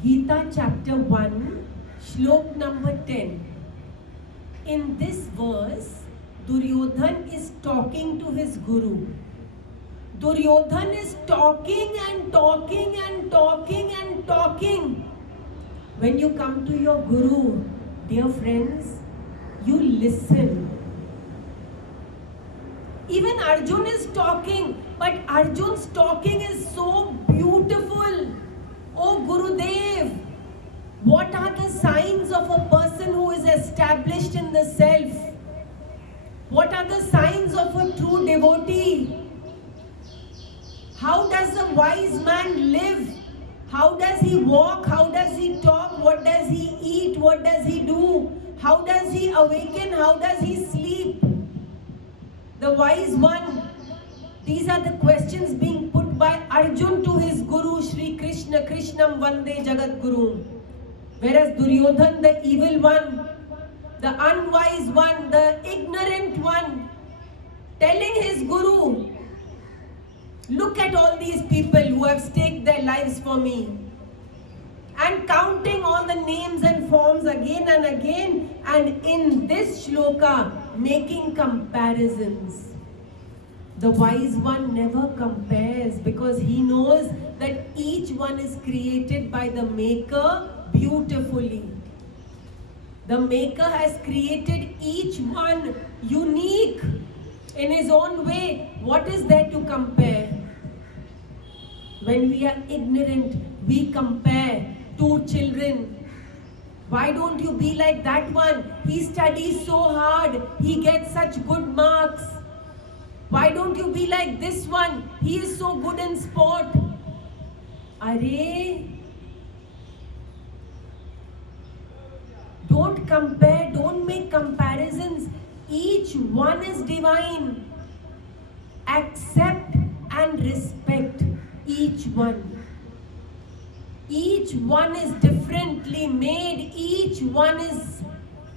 Gita chapter 1, Shlok number 10. In this verse, Duryodhan is talking to his guru. Duryodhan is talking and talking and talking and talking. When you come to your guru, dear friends, you listen. Even Arjun is talking, but Arjun's talking is so beautiful. Oh Gurudev, what are the signs of a person who is established in the self? What are the signs of a true devotee? How does a wise man live? How does he walk? How does he talk? What does he eat? What does he do? How does he awaken? How does he sleep? The wise one. These are the questions being put by Arjun to his guru, Shri Krishna, Krishnam Vande Jagat Guru. Whereas Duryodhan, the evil one, the unwise one, the ignorant one, telling his guru, look at all these people who have staked their lives for me. And counting all the names and forms again and again, and in this shloka, making comparisons. The wise one never compares because he knows that each one is created by the Maker beautifully. The Maker has created each one unique in his own way. What is there to compare? When we are ignorant, we compare two children. Why don't you be like that one? He studies so hard, he gets such good marks. Why don't you be like this one? He is so good in sport. Arey, don't compare, don't make comparisons. Each one is divine. Accept and respect each one. Each one is differently made. Each one is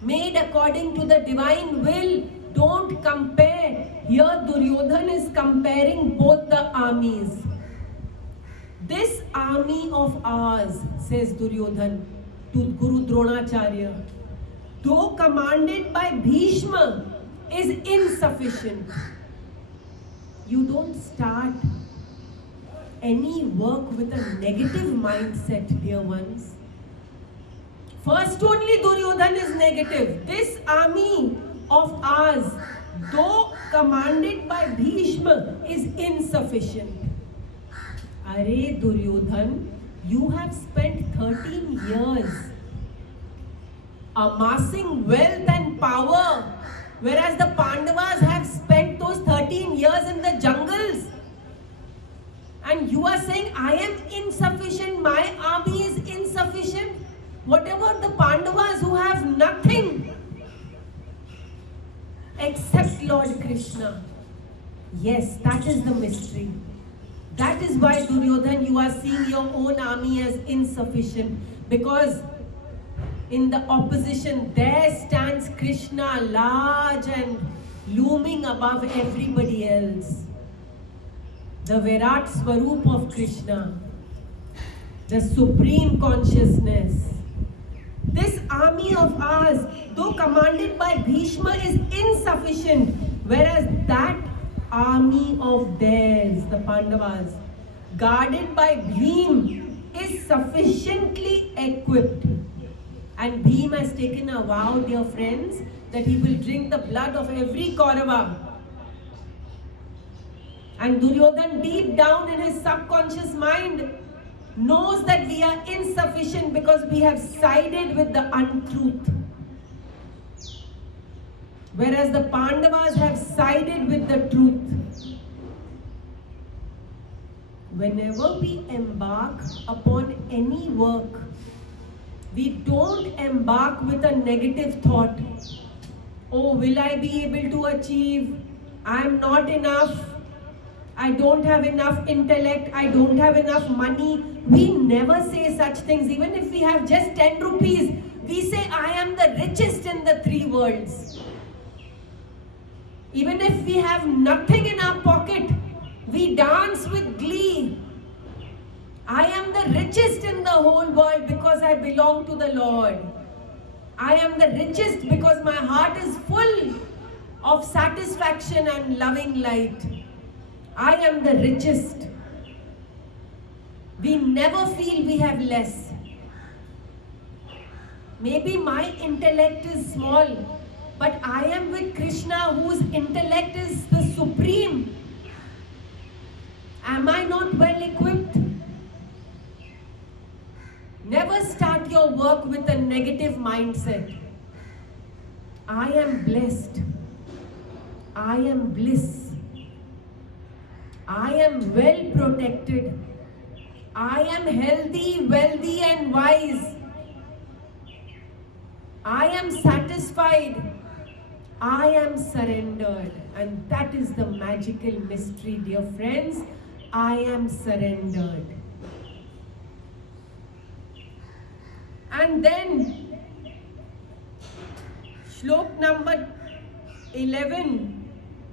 made according to the divine will. Don't compare. Here Duryodhan is comparing both the armies. This army of ours, says Duryodhan to Guru Dronacharya, though commanded by Bhishma, is insufficient. You don't start any work with a negative mindset, dear ones. First only Duryodhan is negative. This army of ours, though commanded by Bhishma, is insufficient. Arey Duryodhan, you have spent 13 years amassing wealth and power, whereas the Pandavas have spent those 13 years in the jungles. And you are saying, I am insufficient, my army is insufficient. What about the Pandavas who have nothing except Lord Krishna? Yes, that is the mystery. That is why, Duryodhan, you are seeing your own army as insufficient. Because in the opposition, there stands Krishna, large and looming above everybody else. The Virat Swarup of Krishna, the Supreme Consciousness. This army of ours, though commanded by Bhishma, is insufficient, whereas that army of theirs, the Pandavas, guarded by Bhim, is sufficiently equipped. And Bhim has taken a vow, dear friends, that he will drink the blood of every Kaurava. And Duryodhan, deep down in his subconscious mind, knows that we are insufficient because we have sided with the untruth. Whereas the Pandavas have sided with the truth. Whenever we embark upon any work, we don't embark with a negative thought. Oh, will I be able to achieve? I am not enough. I don't have enough intellect. I don't have enough money. We never say such things. Even if we have just 10 rupees, we say, I am the richest in the three worlds. Even if we have nothing in our pocket, we dance with glee. I am the richest in the whole world because I belong to the Lord. I am the richest because my heart is full of satisfaction and loving light. I am the richest. We never feel we have less. Maybe my intellect is small, but I am with Krishna, whose intellect is the supreme. Am I not well equipped? Never start your work with a negative mindset. I am blessed. I am bliss. I am well protected. I am healthy, wealthy and wise. I am satisfied. I am surrendered. And that is the magical mystery, dear friends. I am surrendered. And then, Shlok number 11.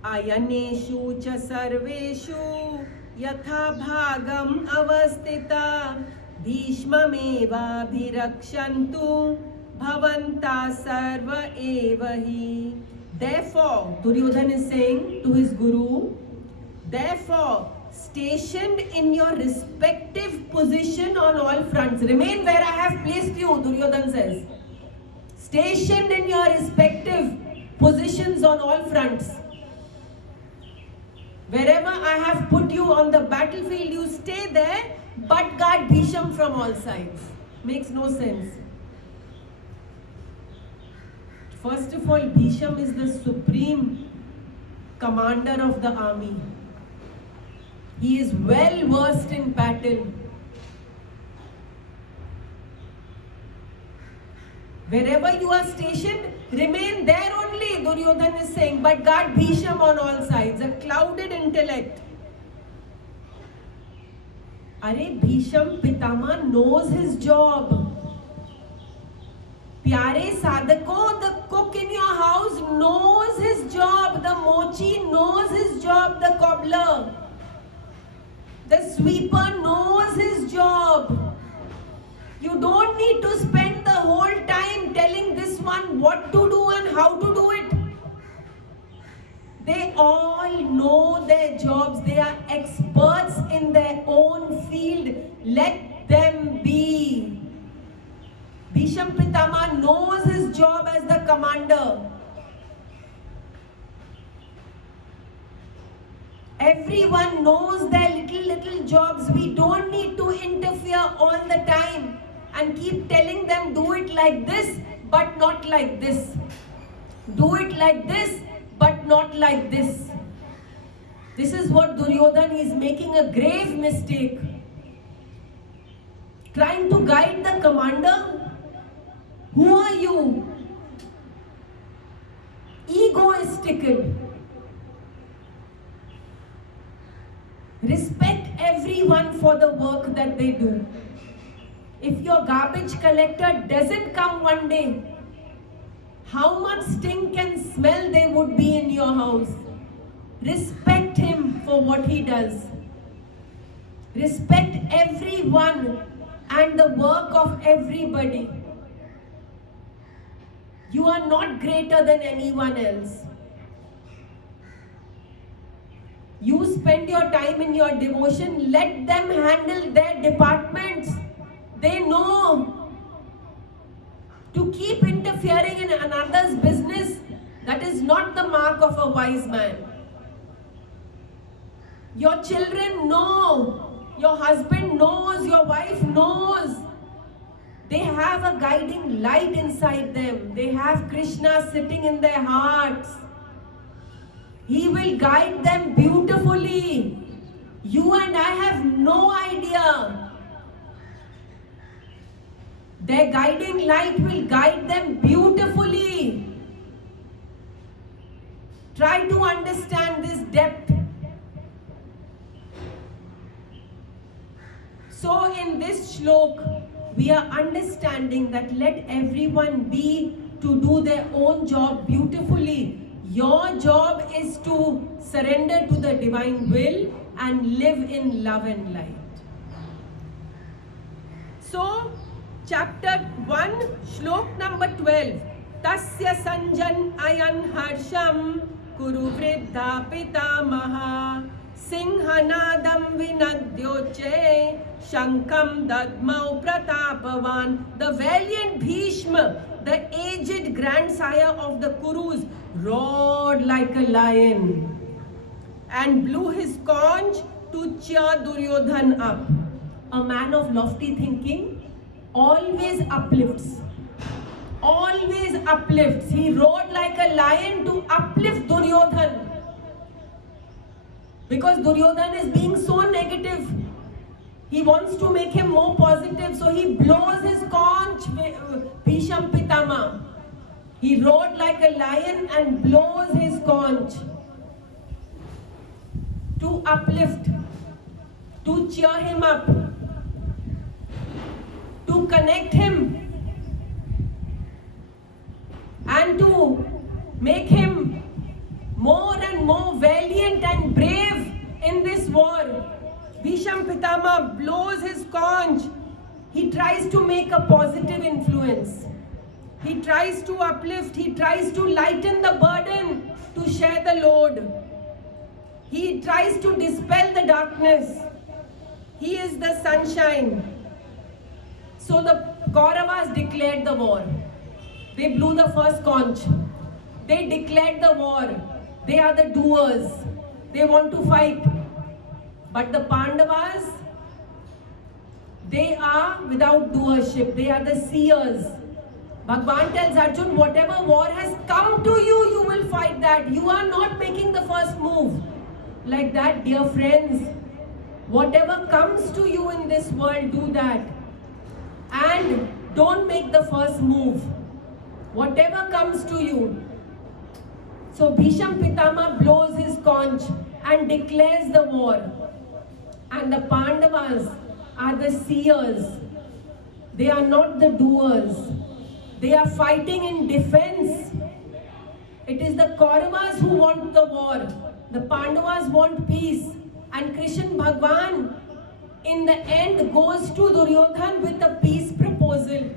Ayaneshu cha sarveshu yatha bhagam avastita bhishmameva bhirakshantu bhavanta sarva evahi. Therefore, Duryodhana is saying to his guru, therefore, stationed in your respective position on all fronts. Remain where I have placed you, Duryodhana says. Stationed in your respective positions on all fronts. Wherever I have put you on the battlefield, you stay there, but guard Bhisham from all sides. Makes no sense. First of all, Bhisham is the supreme commander of the army. He is well versed in battle. Wherever you are stationed, remain there only, Duryodhana is saying, but guard Bhisham on all sides, a clouded intellect. Are Bhisham Pitama knows his job. Pyare Sadako, the cook in your house knows his job. The mochi knows his job, the cobbler. The sweeper knows his job. You don't need to spend the whole time telling this one what to do and how to do it. They all know their jobs. They are experts in their own field. Let them be. Bhisham Pitama knows his job as the commander. Everyone knows their little jobs. We don't need to interfere all the time and keep telling them do it like this but not like this. Do it like this but not like this. This is what Duryodhana is making a grave mistake. Trying to guide the commander. Who are you? Egoistical. Respect everyone for the work that they do. If your garbage collector doesn't come one day, how much stink and smell there would be in your house. Respect him for what he does. Respect everyone and the work of everybody. You are not greater than anyone else. You spend your time in your devotion, let them handle their departments. They know. To keep interfering in another's business, that is not the mark of a wise man. Your children know. Your husband knows. Your wife knows. They have a guiding light inside them. They have Krishna sitting in their hearts. He will guide them beautifully. You and I have no idea. Their guiding light will guide them beautifully. Try to understand this depth. So in this shlok, we are understanding that let everyone be to do their own job beautifully. Your job is to surrender to the divine will and live in love and light. So, chapter 1, shlok number 12. Tasya sanjan ayan harsham kuru vriddha pitamaha Singhanadam vinadyoche shankam dadmau pratapavan. The valiant Bhishma, the aged grandsire of the Kurus, roared like a lion and blew his conch to cheer Duryodhan up. A man of lofty thinking always uplifts. Always uplifts. He roared like a lion to uplift Duryodhan. Because Duryodhan is being so negative. He wants to make him more positive. So he blows his conch, Bhisham Pitama. He roared like a lion and blows his conch to uplift, to cheer him up, to connect him, and to make him more and more valiant and brave in this war. Bhisham Pitama blows his conch. He tries to make a positive influence. He tries to uplift. He tries to lighten the burden, to share the load. He tries to dispel the darkness. He is the sunshine. So the Kauravas declared the war. They blew the first conch. They declared the war. They are the doers. They want to fight. But the Pandavas, they are without doership. They are the seers. Bhagwan tells Arjun, whatever war has come to you, you will fight that. You are not making the first move. Like that, dear friends, whatever comes to you in this world, do that. And don't make the first move. Whatever comes to you. So Bhisham Pitama blows his conch and declares the war. And the Pandavas are the seers. They are not the doers. They are fighting in defense. It is the Kauravas who want the war. The Pandavas want peace. And Krishna Bhagwan in the end goes to Duryodhan with a peace proposal.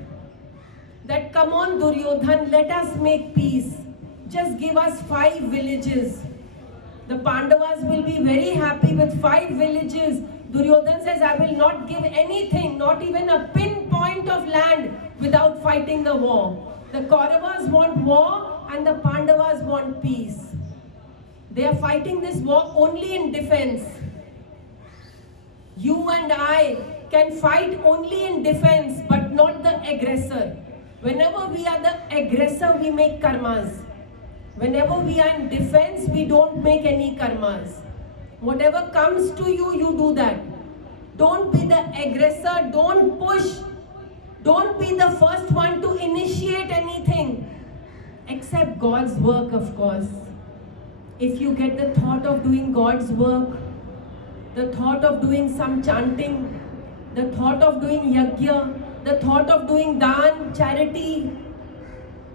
That come on Duryodhan, let us make peace. Just give us 5 villages. The Pandavas will be very happy with 5 villages. Duryodhan says, I will not give anything, not even a pinpoint of land without fighting the war. The Kauravas want war and the Pandavas want peace. They are fighting this war only in defense. You and I can fight only in defense, but not the aggressor. Whenever we are the aggressor, we make karmas. Whenever we are in defense, we don't make any karmas. Whatever comes to you, you do that. Don't be the aggressor, don't push. Don't be the first one to initiate anything. Except God's work, of course. If you get the thought of doing God's work, the thought of doing some chanting, the thought of doing yajna, the thought of doing dan, charity,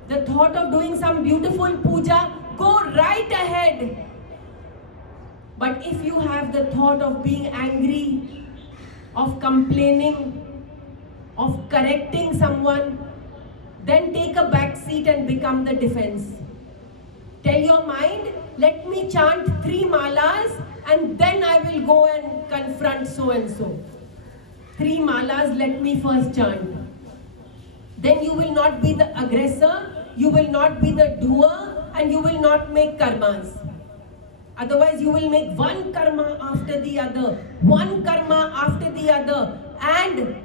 the thought of doing some beautiful puja, go right ahead. But if you have the thought of being angry, of complaining, of correcting someone, then take a back seat and become the defense. Tell your mind, let me chant 3 malas and then I will go and confront so and so. 3 malas, let me first chant. Then you will not be the aggressor, you will not be the doer, and you will not make karmas. Otherwise, you will make one karma after the other, one karma after the other, and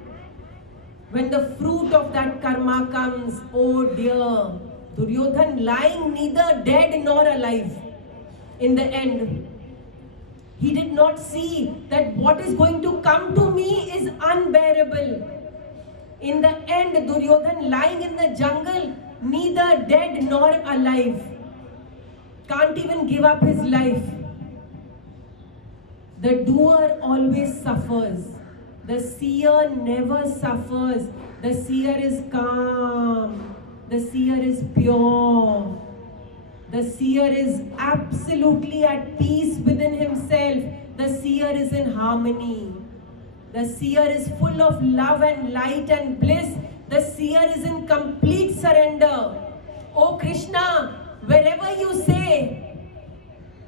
when the fruit of that karma comes, oh dear, Duryodhan lying neither dead nor alive in the end. He did not see that what is going to come to me is unbearable. In the end, Duryodhan lying in the jungle, neither dead nor alive. Can't even give up his life. The doer always suffers. The seer never suffers. The seer is calm. The seer is pure. The seer is absolutely at peace within himself. The seer is in harmony. The seer is full of love and light and bliss. The seer is in complete surrender. Oh Krishna, wherever you say,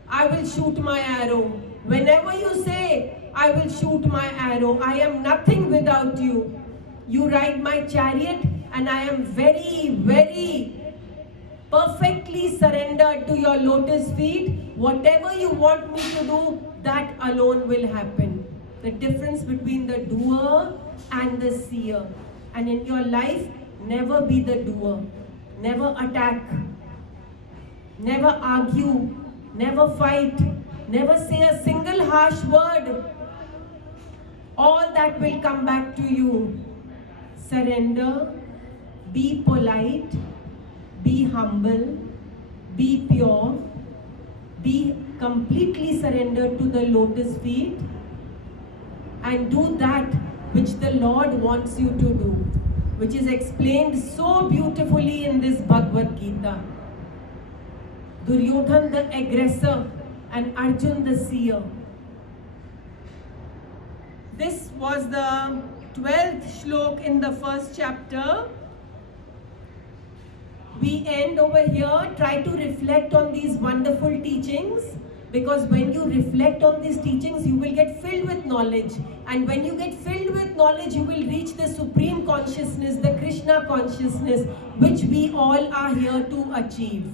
I will shoot my arrow. Whenever you say, I will shoot my arrow. I am nothing without you. You ride my chariot and I am very, very perfectly surrendered to your lotus feet. Whatever you want me to do, that alone will happen. The difference between the doer and the seer. And in your life, never be the doer. Never attack. Never argue. Never fight. Never say a single harsh word. All that will come back to you. Surrender. Be polite. Be humble. Be pure. Be completely surrendered to the lotus feet. And do that which the Lord wants you to do, which is explained so beautifully in this Bhagwad Gita. Duryodhan the aggressor and Arjun the seer. This was the 12th shlok in the first chapter. We end over here. Try to reflect on these wonderful teachings, because when you reflect on these teachings, you will get filled with knowledge. And when you get filled with knowledge, you will reach the supreme consciousness, the Krishna consciousness, which we all are here to achieve.